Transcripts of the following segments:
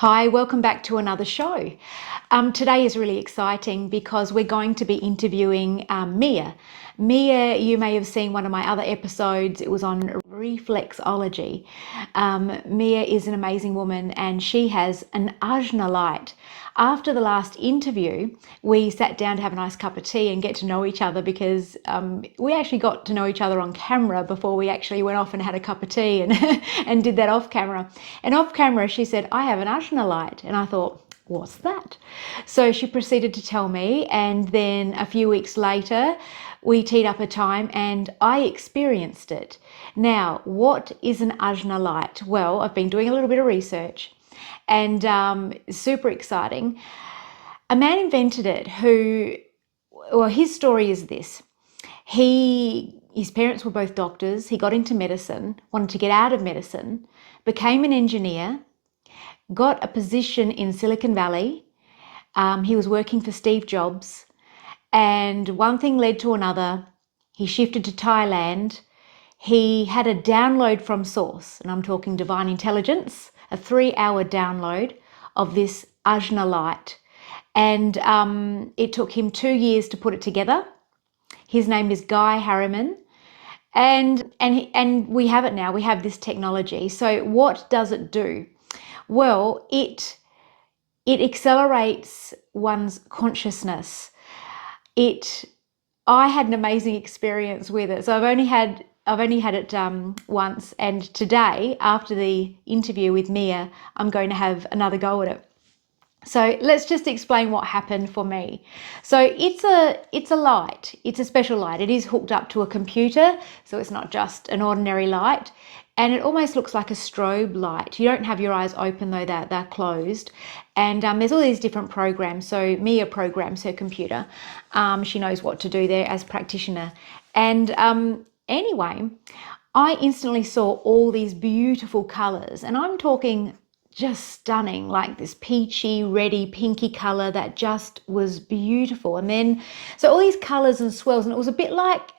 Hi, welcome back to another show. Today is really exciting because we're going to be interviewing Mia. Mia, you may have seen one of my other episodes. It was on reflexology. Mia is an amazing woman and she has an AJNA Light. After the last interview, we sat down to have a nice cup of tea and get to know each other because we actually got to know each other on camera before we actually went off and had a cup of tea and, and did that off camera. And off camera, she said, I have an AJNA Light. And I thought, what's that? So she proceeded to tell me, and then a few weeks later we teed up a time and I experienced it. Now, what is an AJNA Light? Well, I've been doing a little bit of research and super exciting. A man invented it his story is this. His parents were both doctors. He got into medicine, wanted to get out of medicine, became an engineer, got a position in Silicon Valley. He was working for Steve Jobs, and one thing led to another. He shifted to Thailand. He had a download from source, and I'm talking divine intelligence, a 3-hour download of this AJNA Light. And it took him 2 years to put it together. His name is Guy Harriman. And we have it now. We have this technology. So what does it do? Well, it accelerates one's consciousness. I had an amazing experience with it. So I've only had it once, and today, after the interview with Mia, I'm going to have another go at it. So let's just explain what happened for me. So it's a light. It's a special light. It is hooked up to a computer, so it's not just an ordinary light. And it almost looks like a strobe light. You don't have your eyes open though, they're closed. And there's all these different programs. So Mia programs her computer. She knows what to do there as practitioner. And anyway, I instantly saw all these beautiful colors, and I'm talking just stunning, like this peachy, reddy, pinky color that just was beautiful. And then, so all these colors and swirls, and it was a bit like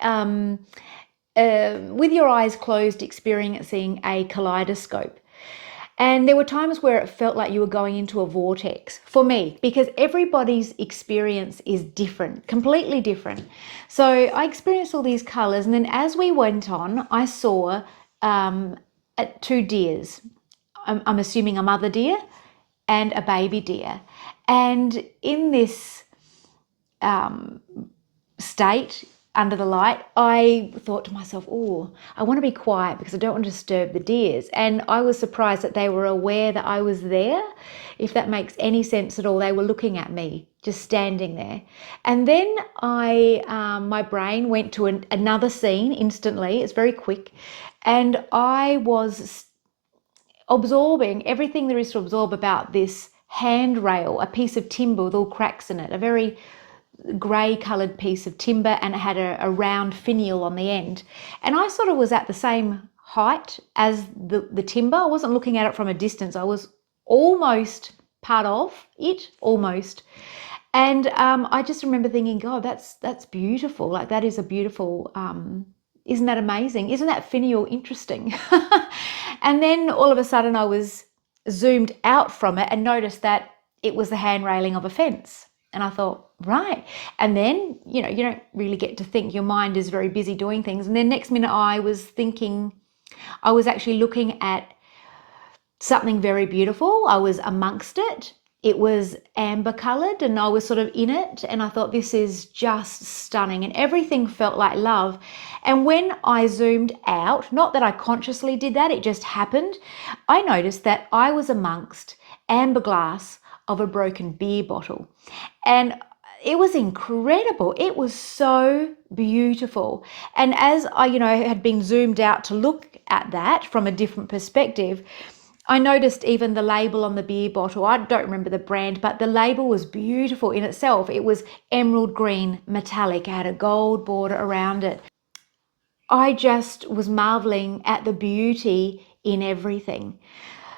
with your eyes closed, experiencing a kaleidoscope. And there were times where it felt like you were going into a vortex for me, because everybody's experience is different, completely different. So I experienced all these colors, and then as we went on, I saw 2 deers. I'm assuming a mother deer and a baby deer. And in this state under the light, I thought to myself, oh, I want to be quiet because I don't want to disturb the deers. And I was surprised that they were aware that I was there, if that makes any sense at all. They were looking at me, just standing there. And then my brain went to another scene instantly. It's very quick. And I was absorbing everything there is to absorb about this handrail, a piece of timber with all cracks in it, a very grey coloured piece of timber, and it had a round finial on the end. And I sort of was at the same height as the timber. I wasn't looking at it from a distance. I was almost part of it, almost. And I just remember thinking, God, that's beautiful. Like, that is a beautiful, isn't that amazing? Isn't that finial interesting? And then all of a sudden I was zoomed out from it and noticed that it was the hand railing of a fence. And I thought, right. And then, you don't really get to think. Your mind is very busy doing things. And then next minute I was actually looking at something very beautiful. I was amongst it. It was amber colored and I was sort of in it, and I thought, this is just stunning, and everything felt like love. And when I zoomed out, not that I consciously did that, it just happened, I noticed that I was amongst amber glass of a broken beer bottle. And it was incredible. It was so beautiful. And as I, had been zoomed out to look at that from a different perspective, I noticed even the label on the beer bottle. I don't remember the brand, but the label was beautiful in itself. It was emerald green metallic. It had a gold border around it. I just was marveling at the beauty in everything.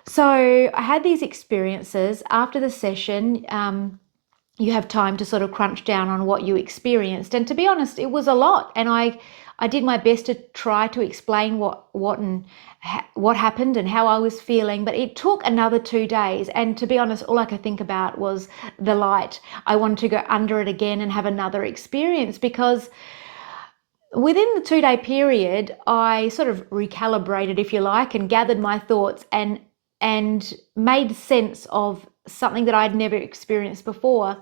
So I had these experiences. After the session, you have time to sort of crunch down on what you experienced. And to be honest, it was a lot. And I I did my best to try to explain what happened and how I was feeling, but it took another 2 days. And to be honest, all I could think about was the light. I wanted to go under it again and have another experience, because within the 2-day period, I sort of recalibrated, if you like, and gathered my thoughts and made sense of something that I'd never experienced before.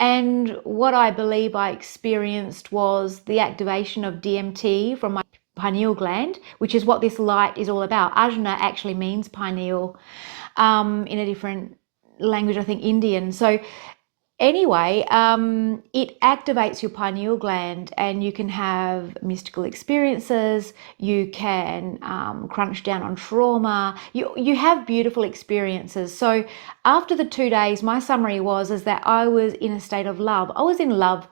And what I believe I experienced was the activation of DMT from my pineal gland, which is what this light is all about. Ajna actually means pineal, in a different language, I think Indian. So anyway, it activates your pineal gland, and you can have mystical experiences. You can crunch down on trauma. You have beautiful experiences. So after the 2 days, my summary is that I was in a state of love. I was in love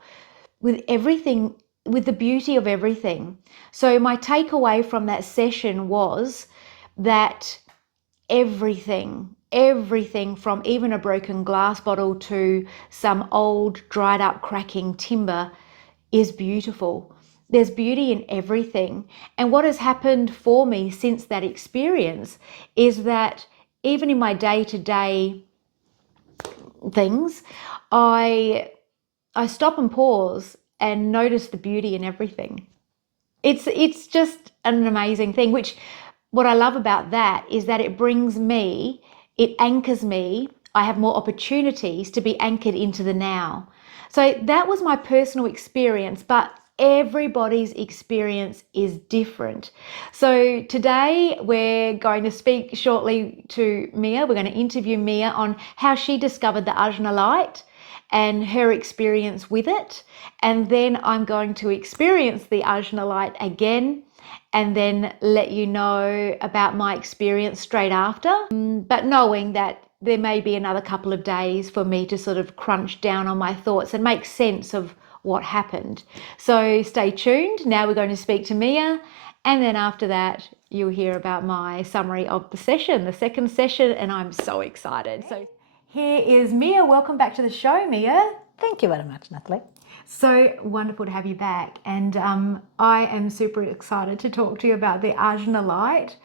with everything, with the beauty of everything. So my takeaway from that session was that everything from even a broken glass bottle to some old dried up cracking timber is beautiful. There's beauty in everything. And what has happened for me since that experience is that even in my day-to-day things, I stop and pause and notice the beauty in everything. It's just an amazing thing, which what I love about that is that it anchors me. I have more opportunities to be anchored into the now. So that was my personal experience, but everybody's experience is different. So today we're going to speak shortly to Mia. We're going to interview Mia on how she discovered the AJNA Light and her experience with it. And then I'm going to experience the AJNA Light again and then let you know about my experience straight after. But knowing that there may be another couple of days for me to sort of crunch down on my thoughts and make sense of what happened. So stay tuned. Now we're going to speak to Mia, and then after that you'll hear about my summary of the session, the second session, and I'm so excited. So here is Mia. Welcome back to the show, Mia. Thank you very much, Natalie. So wonderful to have you back, and I am super excited to talk to you about the AJNA Light.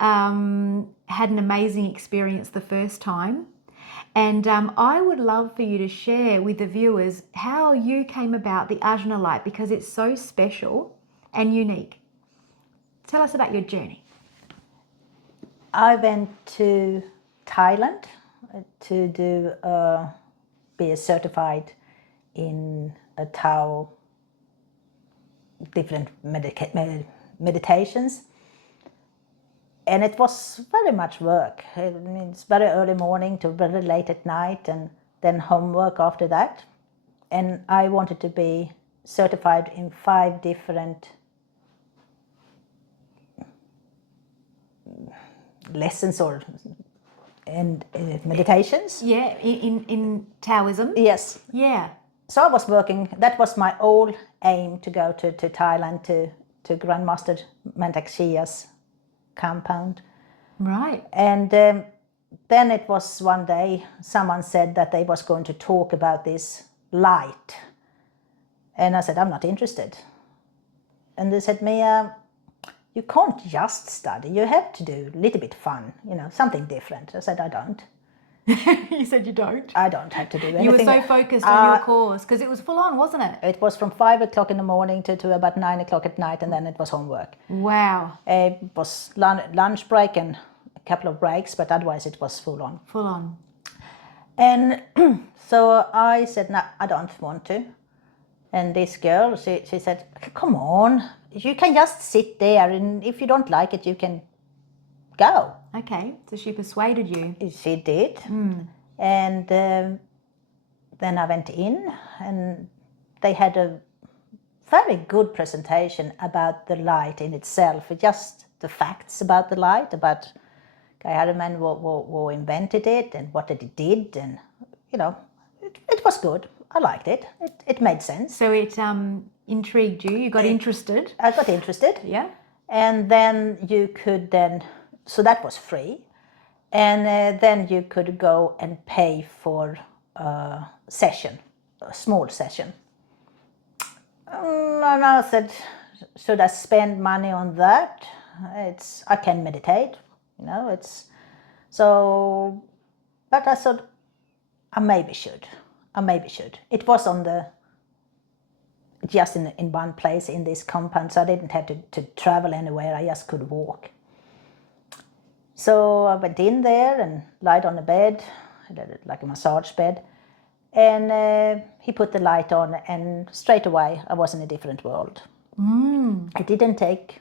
Had an amazing experience the first time, and I would love for you to share with the viewers how you came about the AJNA Light, because it's so special and unique. Tell us about your journey. I went to Thailand to be certified in a Tao, different meditations. And it was very much work. It means very early morning to very late at night, and then homework after that. And I wanted to be certified in 5 different lessons and meditations. Yeah, in Taoism. Yes. Yeah. So I was working. That was my whole aim, to go to Thailand to Grandmaster Mantak Chia's compound. Right. And then it was one day someone said that they was going to talk about this light, and I said, I'm not interested. And they said, Mia, you can't just study, you have to do a little bit fun, something different. I said, I don't. You said you don't? I don't have to do anything. You were so focused on your course, because it was full on, wasn't it? It was from 5 o'clock in the morning to about 9 o'clock at night, and then it was homework. Wow. It was lunch break and a couple of breaks, but otherwise it was full on. Full on. And so I said, no, I don't want to. And this girl, she said, come on, you can just sit there, and if you don't like it, you can go. Okay, so she persuaded you. She did. And then I went in, and they had a very good presentation about the light in itself, just the facts about the light, about Guy Harriman, who invented it and what it did, and it was good. I liked it. It made sense. So it intrigued you. You got interested. I got interested. Yeah. And then you could so that was free, and then you could go and pay for a session, a small session. And I said, should I spend money on that? I can meditate, it's so, but I thought I maybe should. It was just in one place in this compound, so I didn't have to travel anywhere. I just could walk. So I went in there and lied on the bed, like a massage bed, and he put the light on, and straight away I was in a different world. It didn't take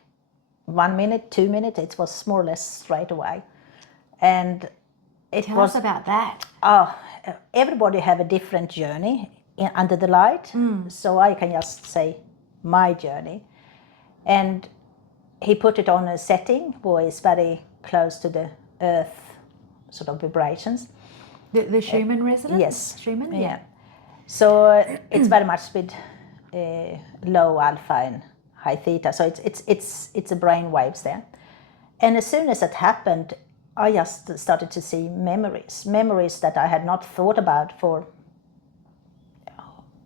1 minute, 2 minutes. It was more or less straight away. And Tell us about that. Everybody have a different journey under the light. So I can just say my journey. And he put it on a setting where it's very close to the earth sort of vibrations. The Schumann resonance? Yes. Schumann? Yeah. So it's very much with low alpha and high theta. So it's a brain waves there. And as soon as it happened, I just started to see memories that I had not thought about for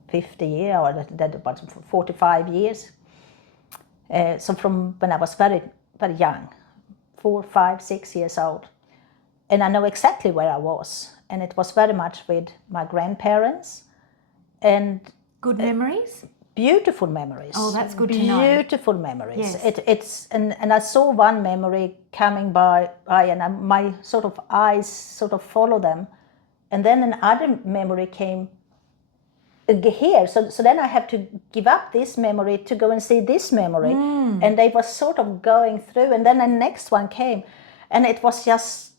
50 years, or that about 45 years. So from when I was very, very young, 4, 5, 6 years old. And I know exactly where I was. And it was very much with my grandparents. And good memories? Beautiful memories. Oh, that's good to know. Beautiful memories. Yes. And I saw one memory coming by, and my sort of eyes sort of follow them. And then another memory came here. So then I have to give up this memory to go and see this memory. And they were sort of going through, and then the next one came, and it was just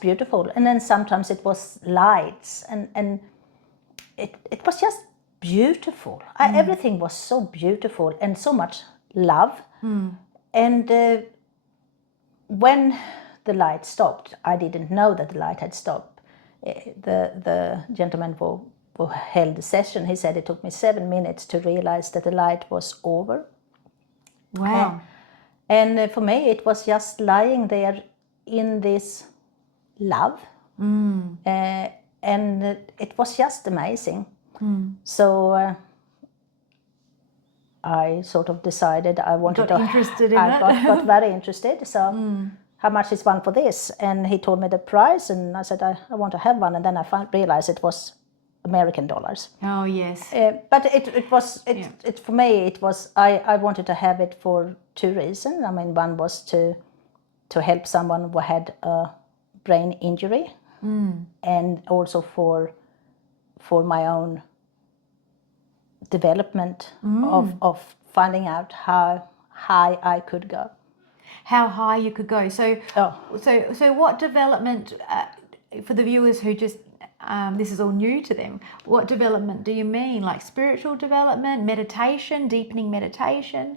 beautiful. And then sometimes it was lights, and it was just beautiful. Everything was so beautiful and so much love. And when the light stopped, I didn't know that the light had stopped. The gentleman who held the session, he said it took me 7 minutes to realize that the light was over. Wow. And for me, it was just lying there in this love. And it was just amazing. So I sort of decided I wanted to. Interested in it. I got very interested. So how much is one for this? And he told me the price, and I said I want to have one. And then I realized it was American dollars. Oh yes. But it was for me. It was I wanted to have it for 2 reasons. I mean, one was to help someone who had a brain injury, and also for my own development of finding out how high I could go. How high you could go. So what development, for the viewers who just, this is all new to them, what development do you mean? Like spiritual development, meditation, deepening meditation?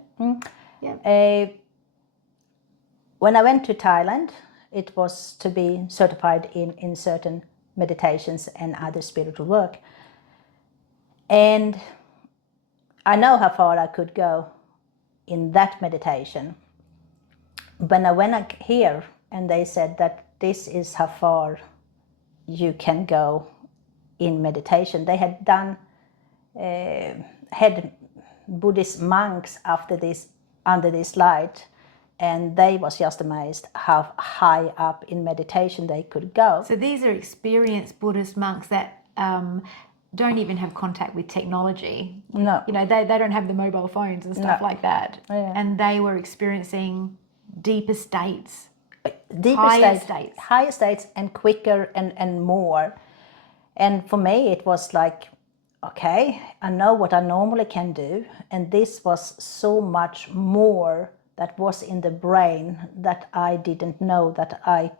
Yeah. When I went to Thailand, it was to be certified in certain meditations and other spiritual work. And I know how far I could go in that meditation. When I went here and they said that this is how far you can go in meditation. They had done, had Buddhist monks under this light, and they was just amazed how high up in meditation they could go. So these are experienced Buddhist monks that don't even have contact with technology. No. They don't have the mobile phones and stuff like that. Yeah. And they were experiencing deeper states. Higher states and quicker and more. And for me it was like, okay, I know what I normally can do, and this was so much more that was in the brain that I didn't know that I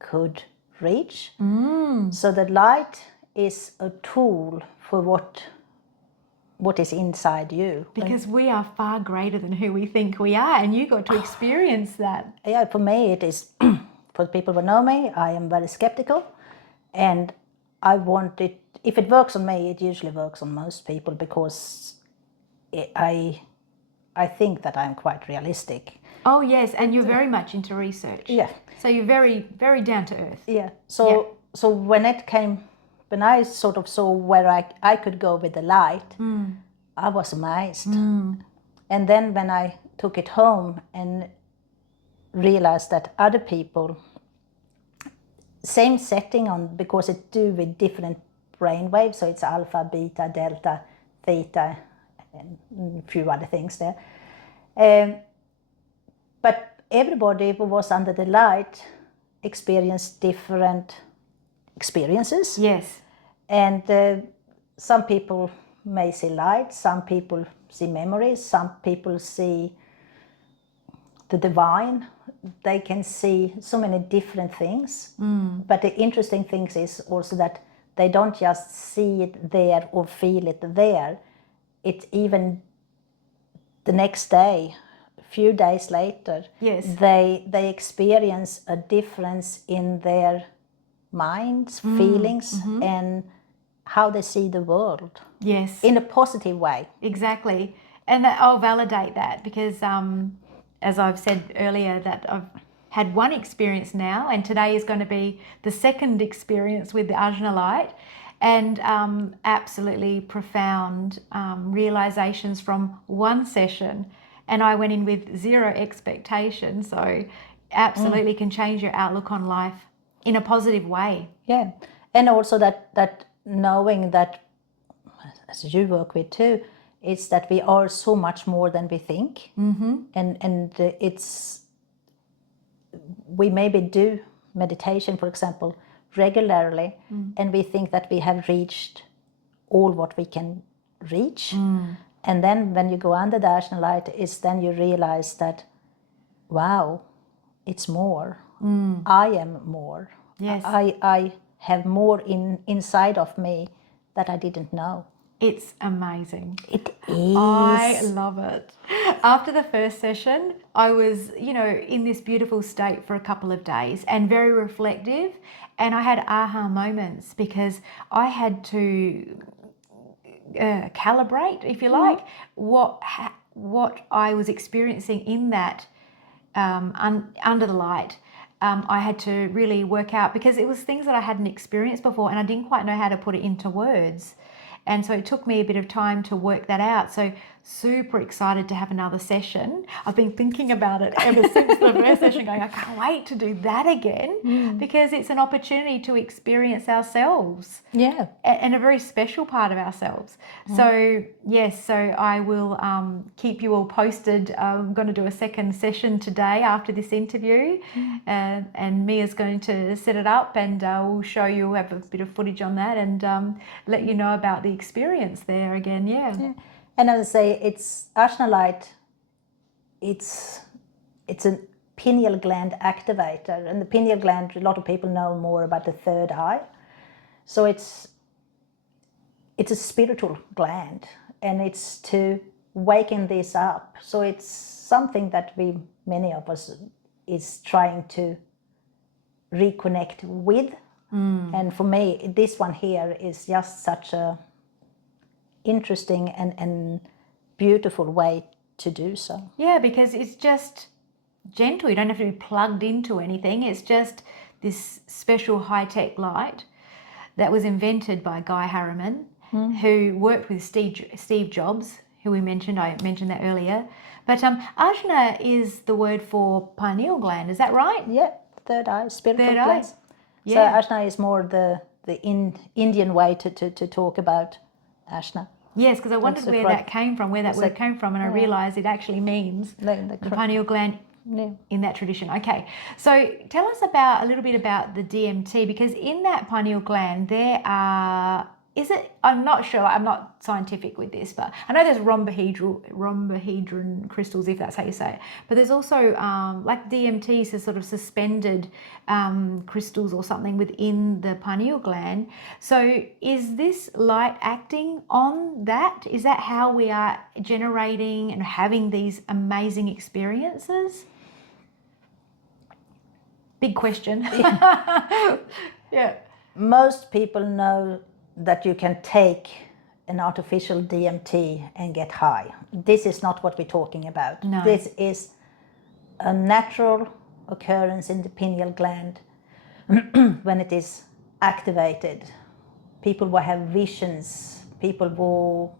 could reach. So the light is a tool for what is inside you. Because we are far greater than who we think we are, and you got to experience that. Yeah, for me it is, for people who know me, I am very skeptical, and I want it, if it works on me, it usually works on most people, because I think that I'm quite realistic. Oh yes, and you're very much into research. Yeah. So you're very, very down to earth. Yeah. So when I sort of saw where I could go with the light, I was amazed. And then when I took it home and realized that other people, same setting on, because it do with different brain waves, so it's alpha, beta, delta, theta, and a few other things there. But everybody who was under the light experienced different experiences. Yes. And some people may see light, some people see memories, some people see the divine. They can see so many different things. But the interesting thing is also that they don't just see it there or feel it there. It even the next day, a few days later, Yes. they experience a difference in their minds, feelings, and how they see the world. Yes. In a positive way. Exactly. And I'll validate that because, as I've said earlier, that I've had one experience now, and today is going to be the second experience with the AJNA Light, and absolutely profound realizations from one session. And I went in with zero expectation, so absolutely can change your outlook on life in a positive way. Yeah. And also that knowing that, as you work with too, it's that we are so much more than we think. And it's, we maybe do meditation, for example, regularly, and we think that we have reached all what we can reach. And then when you go under the AJNA Light, is then you realize that, wow, it's more. I am more. Yes. I have more inside of me that I didn't know. It's amazing. It is. I love it. After the first session, I was, in this beautiful state for a couple of days and very reflective. And I had aha moments because I had to calibrate, if you like, what I was experiencing in that under the light. I had to really work out because it was things that I hadn't experienced before and I didn't quite know how to put it into words. And so it took me a bit of time to work that out. So super excited to have another session. I've been thinking about it ever since the first session, going, I can't wait to do that again because it's an opportunity to experience ourselves. Yeah. And a very special part of ourselves. So yes, so I will keep you all posted. I'm going to do a second session today after this interview, and Mia's going to set it up, and we'll show you, have a bit of footage on that, and let you know about the experience there again. Yeah. And I would say it's AJNA Light. It's a pineal gland activator, and the pineal gland, a lot of people know more about the third eye. So it's a spiritual gland, and it's to waken this up. So it's something that many of us is trying to reconnect with. And for me, this one here is just such a interesting and beautiful way to do so. Yeah, because it's just gentle. You don't have to be plugged into anything. It's just this special high-tech light that was invented by Guy Harriman, who worked with Steve Jobs, who we mentioned. I mentioned that earlier. But Ajna is the word for pineal gland. Is that right? Yeah, third eye, spiritual Third eye. glands. Yeah. So Ajna is more the Indian way to talk about Ajna. Yes, because I wondered where that came from, where that word came from, and I realised it actually means the pineal gland in that tradition. Okay, so tell us a little bit about the DMT, because in that pineal gland there are, I'm not sure, I'm not scientific with this, but I know there's rhombohedron crystals, if that's how you say it, but there's also like DMT, so sort of suspended crystals or something within the pineal gland. So is this light acting on that? Is that how we are generating and having these amazing experiences? Big question. Yeah. Most people know that you can take an artificial DMT and get high. This is not what we're talking about. No. This is a natural occurrence in the pineal gland when it is activated. People will have visions, people will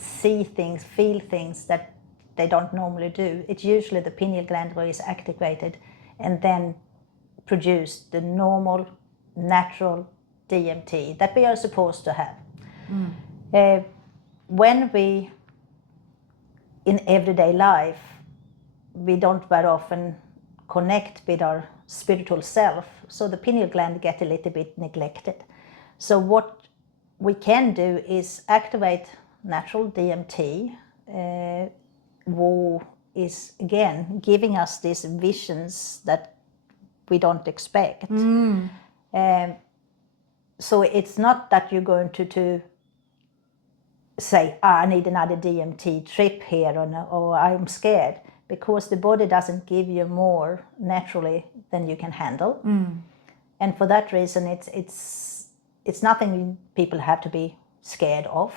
see things, feel things that they don't normally do. It's usually the pineal gland where it's activated and then produce the normal, natural DMT that we are supposed to have. When we, in everyday life, we don't very often connect with our spiritual self, so the pineal gland get a little bit neglected. So what we can do is activate natural DMT, who is again giving us these visions that we don't expect. So it's not that you're going to say, I need another DMT trip here, or I'm scared, because the body doesn't give you more naturally than you can handle. And for that reason, it's nothing people have to be scared of.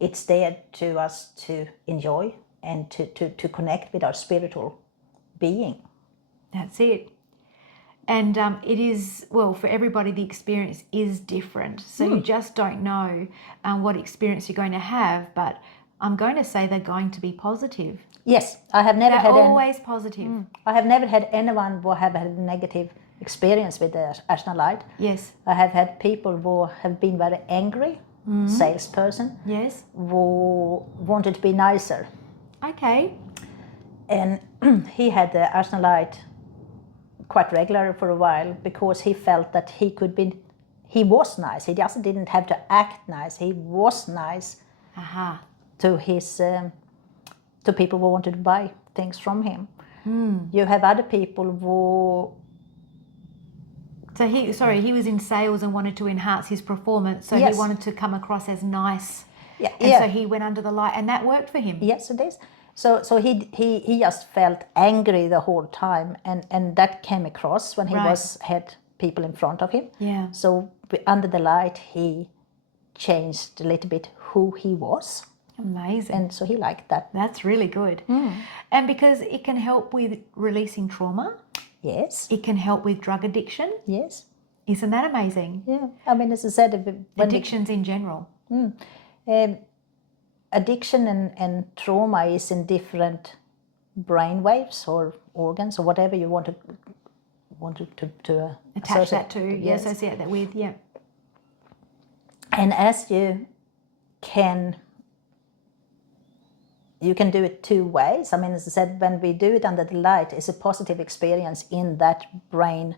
It's there to us to enjoy and to connect with our spiritual being. That's it. And it is, well, for everybody, the experience is different. So you just don't know what experience you're going to have, but I'm going to say they're going to be positive. Yes, I have never had... They're always positive. I have never had anyone who have had a negative experience with the AJNA Light. Yes. I have had people who have been very angry, salesperson, Yes. who wanted to be nicer. Okay. And he had the AJNA Light quite regular for a while because he felt that he was nice. He just didn't have to act nice. He was nice to his to people who wanted to buy things from him. You have other people who... So he was in sales and wanted to enhance his performance. So he wanted to come across as nice. So he went under the light, and that worked for him. Yes, it is. So he just felt angry the whole time, and that came across when he had people in front of him. Yeah. So under the light, he changed a little bit who he was. Amazing. And so he liked that. That's really good. And because it can help with releasing trauma. Yes. It can help with drug addiction. Yes. Isn't that amazing? Yeah. I mean, as I said... Addictions in general. Addiction and trauma is in different brain waves or organs or whatever you want to attach that to, associate that with, And as you can do it two ways. I mean, as I said, when we do it under the light, it's a positive experience in that brain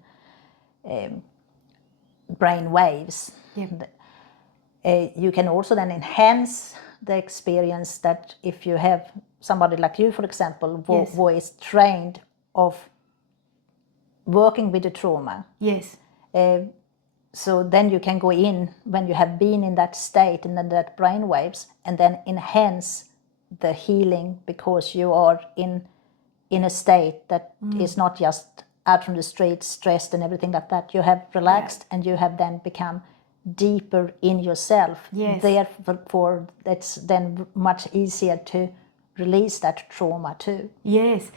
waves. Yeah. You can also then enhance the experience that if you have somebody like you, for example, who is trained of working with the trauma. Yes. So then you can go in when you have been in that state and then that brain waves, and then enhance the healing because you are in a state that is not just out from the street, stressed and everything like that. You have relaxed and you have then become deeper in yourself. Yes. Therefore, it's then much easier to release that trauma too. Yes.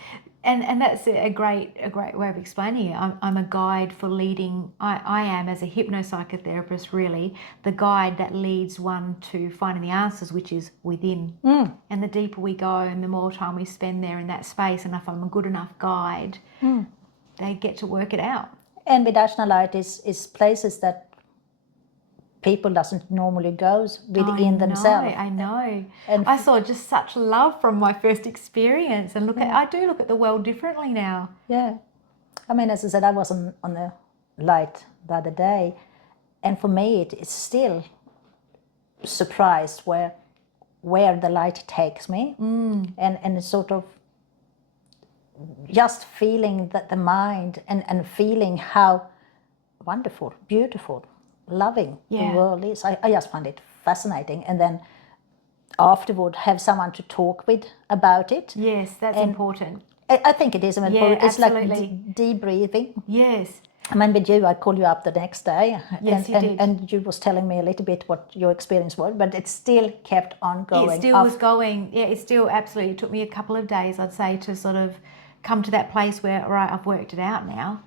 And that's a great way of explaining it. I'm a guide for leading. I am, as a hypno-psychotherapist, really the guide that leads one to finding the answers, which is within. And the deeper we go and the more time we spend there in that space, and if I'm a good enough guide, they get to work it out. And with AJNA Light is places that people doesn't normally go within themselves. I know. And I saw just such love from my first experience, and I do look at the world differently now. Yeah. I mean, as I said, I was on the light the other day, and for me it's still surprised where the light takes me, and it's sort of just feeling that the mind and feeling how wonderful, beautiful, loving the world is. I just find it fascinating, and then afterward have someone to talk with about it. Yes, that's important. I think it is important. It's absolutely. Like debriefing. Yes. I mean, with you, I called you up the next day, yes, you did. And you was telling me a little bit what your experience was, but it still kept on going. It still was going. Yeah, it still absolutely. It took me a couple of days, I'd say, to sort of come to that place where, right, I've worked it out now.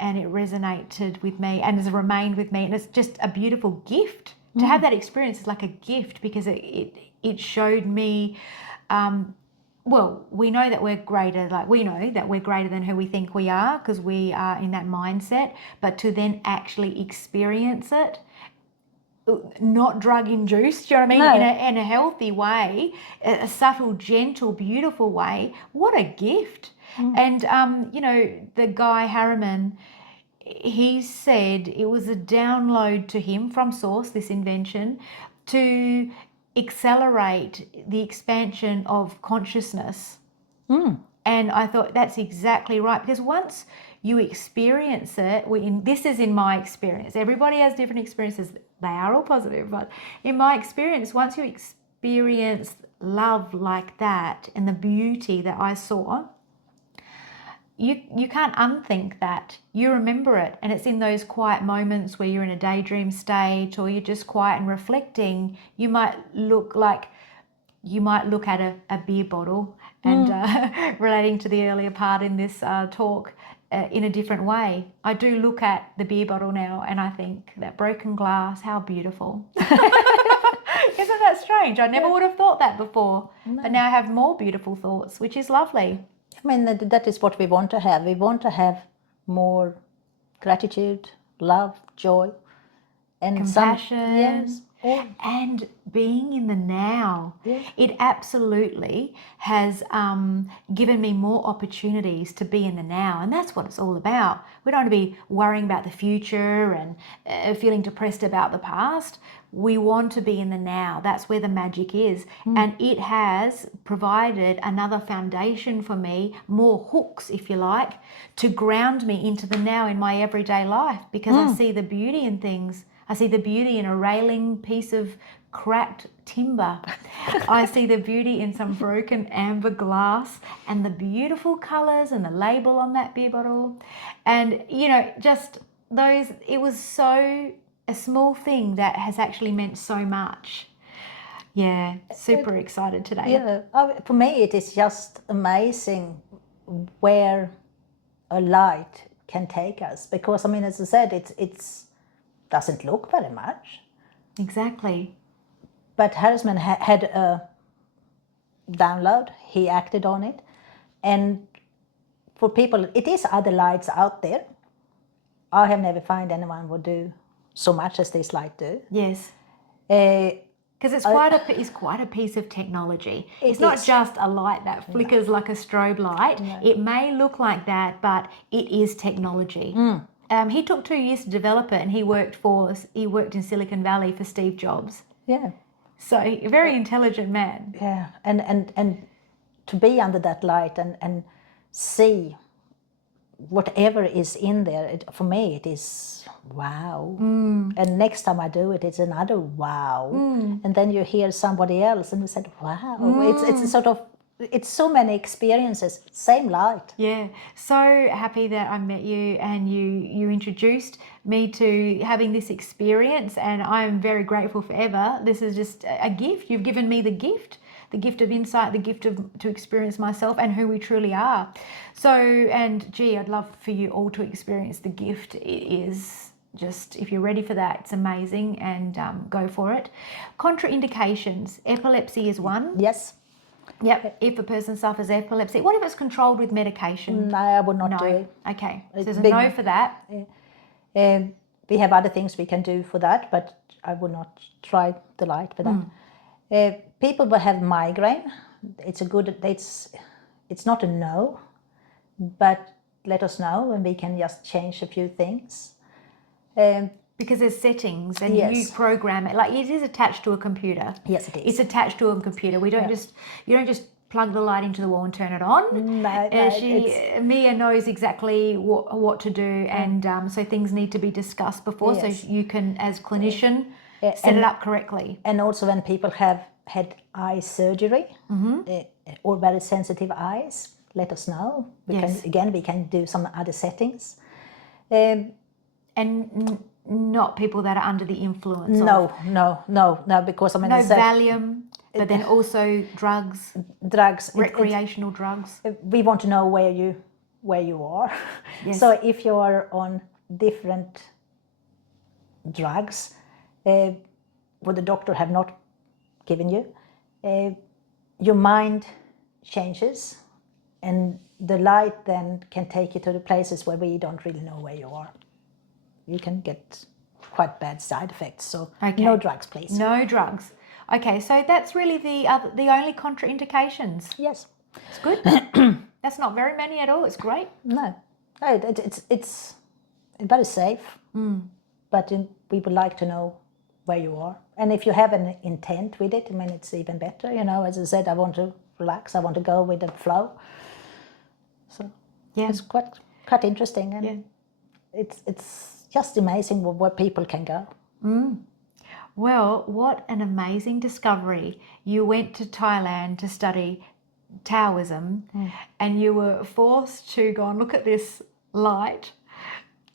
And it resonated with me and has remained with me, and it's just a beautiful gift To have that experience is like a gift, because it showed me, well, we know that we're greater, like we know that we're greater than who we think we are, because we are in that mindset, but to then actually experience it, not drug induced, do you know what I mean? No. In a healthy way, a subtle, gentle, beautiful way. What a gift. And, you know, the guy Harriman, he said it was a download to him from source, this invention, to accelerate the expansion of consciousness. And I thought that's exactly right, because once you experience it, this is in my experience, everybody has different experiences, they are all positive, but in my experience, once you experience love like that and the beauty that I saw, you can't unthink that. You remember it, and it's in those quiet moments where you're in a daydream state, or you're just quiet and reflecting. You might look at a beer bottle and relating to the earlier part in this talk, in a different way. I do look at the beer bottle now and I think, that broken glass, how beautiful. Isn't that strange? I never would have thought that before, but now I have more beautiful thoughts, which is lovely. I mean, that is what we want to have. We want to have more gratitude, love, joy, and Compassion. Yes. And being in the now. Yeah. It absolutely has given me more opportunities to be in the now, and that's what it's all about. We don't want to be worrying about the future and feeling depressed about the past. We want to be in the now. That's where the magic is. And it has provided another foundation for me, more hooks, if you like, to ground me into the now in my everyday life, because I see the beauty in things. I see the beauty in a railing piece of cracked timber. I see the beauty in some broken amber glass and the beautiful colours and the label on that beer bottle. And, you know, just those, it was so a small thing that has actually meant so much. Yeah, super excited today. Yeah, for me it is just amazing where a light can take us, because I mean, as I said, it's doesn't look very much. Exactly. But Harrisman had a download, he acted on it, and for people, it is other lights out there. I have never found anyone would do so much as this light do. Yes. Uh, Because it's quite a piece of technology. It's It not is. just a light that flickers like a strobe light. It may look like that, but it is technology. He took 2 years to develop it, and he worked in Silicon Valley for Steve Jobs. yeah, So a very intelligent man. yeah, and to be under that light and see whatever is in there, for me it is wow. And next time I do it, it's another wow. And then you hear somebody else and you said wow. It's a sort of, it's so many experiences, same light. Yeah, so happy that I met you and you introduced me to having this experience, and I'm very grateful forever. This is just a gift. You've given me the gift of insight, the gift to experience myself and who we truly are. So, and gee, I'd love for you all to experience the gift. It is just, if you're ready for that, it's amazing, and go for it. Contraindications, epilepsy is one. Yes. Yep, if a person suffers epilepsy. What if it's controlled with medication? No, I would not do it. Okay, so It's there's a big. no for that. We have other things we can do for that, but I would not try the light for that. People will have migraine. It's not a no, but let us know and we can just change a few things. Because there's settings and Yes. you program it. Like, it is attached to a computer. Yes, it is. It's attached to a computer. You don't just plug the light into the wall and turn it on. No, Mia knows exactly what to do, and so things need to be discussed before, Yes. so you can, as clinician, Yeah, set it up correctly. And also when people have had eye surgery or very sensitive eyes, let us know. We can do some other settings. And not people that are under the influence. No, because I mean, No Valium, but then also drugs, recreational drugs. We want to know where you are. Yes. So if you are on different drugs, what the doctor have not given you, your mind changes, and the light then can take you to the places where we don't really know where you are. You can get quite bad side effects, so no drugs, please. No drugs. Okay, so that's really the only contraindications. Yes. It's good. That's not very many at all. It's great. No, it's very safe, but we would like to know where you are. And if you have an intent with it, I mean, it's even better. You know, as I said, I want to relax. I want to go with the flow. So Yeah, it's quite interesting, and it's just amazing where people can go. Well, what an amazing discovery. You went to Thailand to study Taoism, and you were forced to go and look at this light,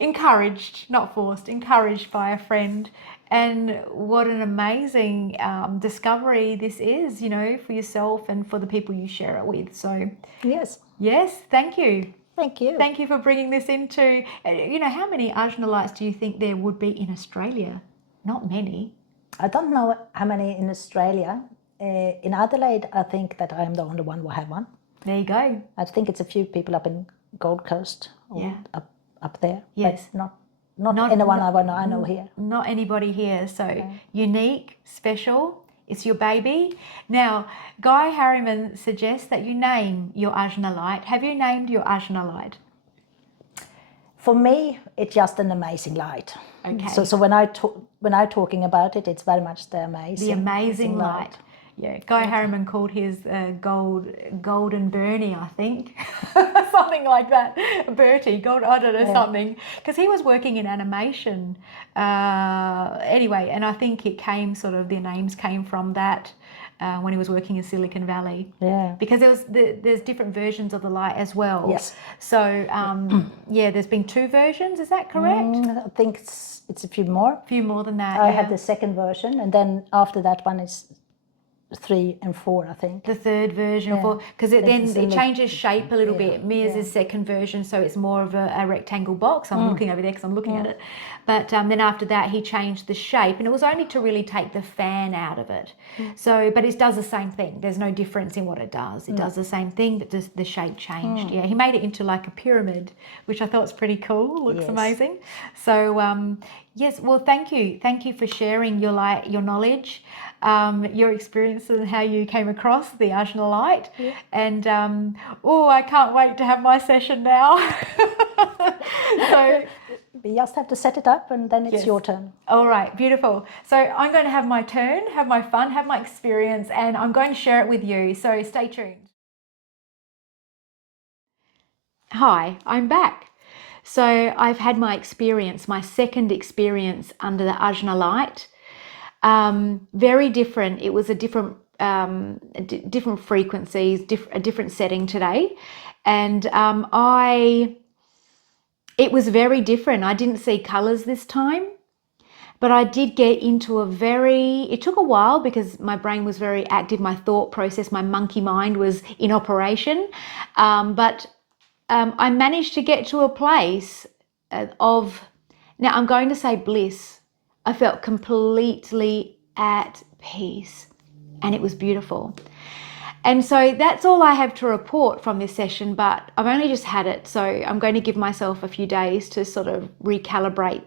encouraged, not forced, encouraged by a friend. And what an amazing discovery this is, you know, for yourself and for the people you share it with. So yes, thank you. Thank you. Thank you for bringing this into, you know, how many AJNA Lights do you think there would be in Australia? Not many. I don't know how many in Australia. In Adelaide, I think that I'm the only one who have one. There you go. I think it's a few people up in Gold Coast or up there. Yes. But not anyone I know here. Not anybody here. So unique, special. It's your baby. Now, Guy Harriman suggests that you name your AJNA Light. Have you named your AJNA Light? For me, it's just an amazing light. Okay. So when I'm talking about it, it's very much the amazing light. Yeah, Guy Harriman called his golden Bernie, I think, something like that. Bertie, I don't know, something, because he was working in animation anyway, and I think it came the names came from that. When he was working in Silicon Valley, because there's different versions of the light as well. Yes. So there's been 2 versions. Is that correct? I think it's a few more. A few more than that. I have the second version, and then after that one is 3 and 4, I think. The third version, because it changes shape a little bit. Mia's second version, so it's more of a rectangle box. I'm looking over there because I'm looking at it. But then after that, he changed the shape, and it was only to really take the fan out of it. So, but it does the same thing. There's no difference in what it does. It does the same thing, but just the shape changed. Yeah, he made it into like a pyramid, which I thought was pretty cool. Looks amazing. So, yes, well, thank you for sharing your knowledge, your experiences, and how you came across the AJNA Light. And I can't wait to have my session now. So we just have to set it up, and then it's your turn. All right, beautiful. So I'm going to have my turn, have my fun, have my experience, and I'm going to share it with you. So stay tuned. Hi, I'm back. So I've had my experience, my second experience under the AJNA Light. Very different. It was a different frequencies, a different setting today, and it was very different. I didn't see colors this time, but I did get into it took a while because my brain was very active, my thought process, my monkey mind was in operation, but I managed to get to a place of, now I'm going to say bliss. I felt completely at peace, and it was beautiful. And so that's all I have to report from this session, but I've only just had it, so I'm going to give myself a few days to sort of recalibrate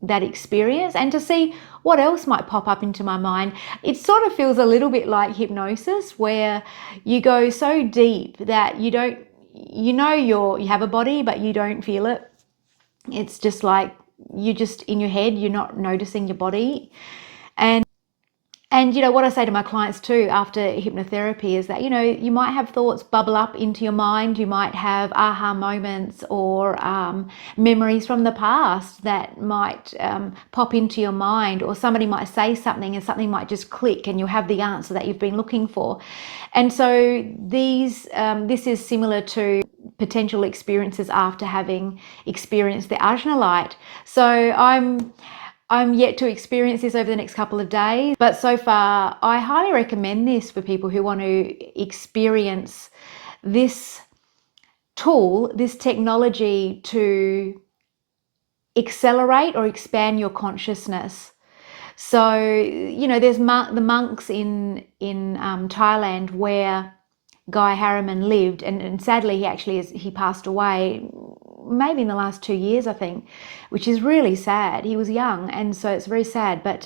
that experience and to see what else might pop up into my mind. It sort of feels a little bit like hypnosis, where you go so deep that you have a body, but you don't feel it. It's just like you're just in your head, you're not noticing your body. And you know what I say to my clients too after hypnotherapy is that, you know, you might have thoughts bubble up into your mind, you might have aha moments or memories from the past that might pop into your mind, or somebody might say something and something might just click and you'll have the answer that you've been looking for. And so this is similar to potential experiences after having experienced the AJNA Light. So I'm yet to experience this over the next couple of days, but so far I highly recommend this for people who want to experience this tool, this technology to accelerate or expand your consciousness. So, there's the monks in Thailand where Guy Harriman lived, and sadly he passed away maybe in the last 2 years, I think, which is really sad. He was young, and so it's very sad. But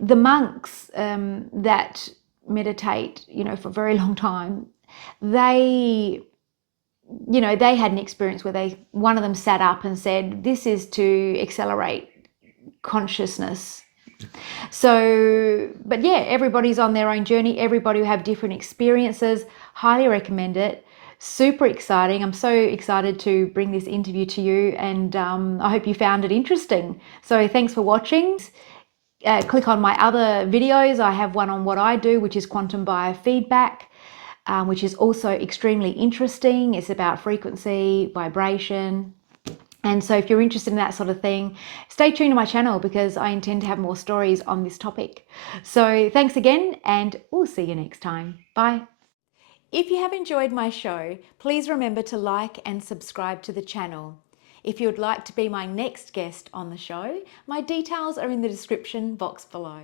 the monks that meditate, for a very long time, they they had an experience where one of them sat up and said, "This is to accelerate consciousness." So, but yeah, everybody's on their own journey. Everybody will have different experiences. Highly recommend it. Super exciting. I'm so excited to bring this interview to you, and I hope you found it interesting. So thanks for watching. Click on my other videos. I have one on what I do, which is quantum biofeedback, which is also extremely interesting. It's about frequency, vibration. And so if you're interested in that sort of thing, stay tuned to my channel because I intend to have more stories on this topic. So thanks again, and we'll see you next time. Bye. If you have enjoyed my show, please remember to like and subscribe to the channel. If you would like to be my next guest on the show, my details are in the description box below.